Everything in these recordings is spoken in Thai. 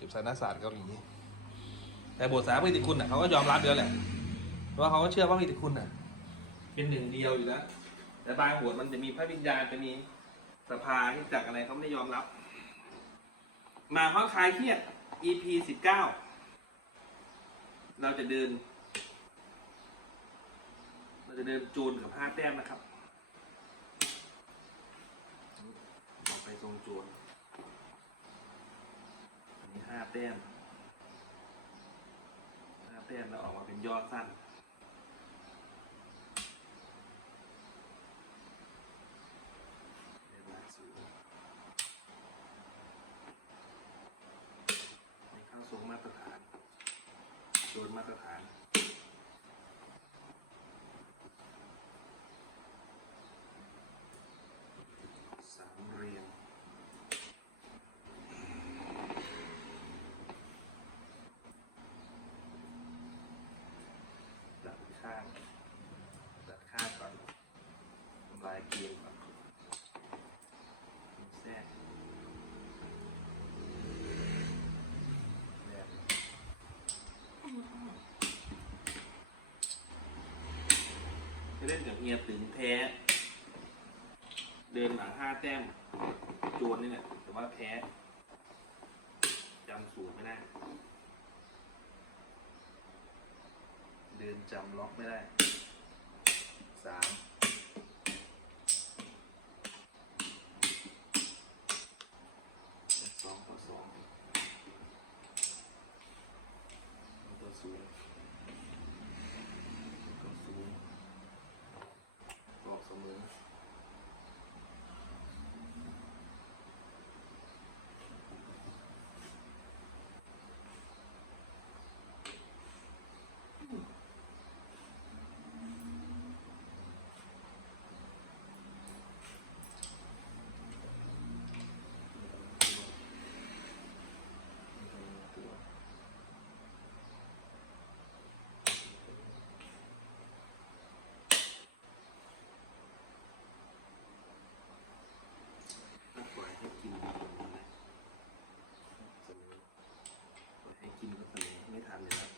เก็บสารศาสตร์เกาหลีแต่บทสามกิติคุณน่ะเขาก็ยอมรับเยอะแหละเพราะว่าเขาก็เชื่อว่ากิติคุณน่ะ เป็นหนึ่งเดียวอยู่แล้วแต่บางบทมันจะมีพระวิญญาณจะมีสภาที่จักอะไรเขาไม่ได้ยอมรับ มาข้อคลายเครียด EP สิบเก้าเราจะเดิน เราจะเดินจูนกับห้าแต้มนะครับ ไปทรงจูน แต้มห้าแต้มแล้วออกมาเป็นยอดสั้นเรียนหลักสูตรในข้าทรงมาตรฐานโดนมาตรฐาน สามเรียงดัดข้าง ดัดข้างก่อนทำลาย เกียวก่อนแทรกแบบจะเล่นกับเฮียตึงแท้ เดินหลังห้าแต้มโจนนี่แหละแต่ว่าแพ้จำสูตรไม่ได้ เดินจำล็อกไม่ได้สามสองต่อสองต่อศูนย์ต่อศูนย์บอกเสมอ ถ้าปล่อยให้กินมันนะเสมอปล่อยให้กินก็เสมอไม่ทันอยู่แล้ว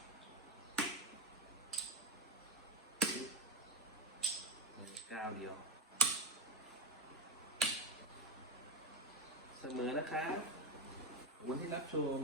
ก้าวเดียว เสมอนะคะขอบคุณที่รับชม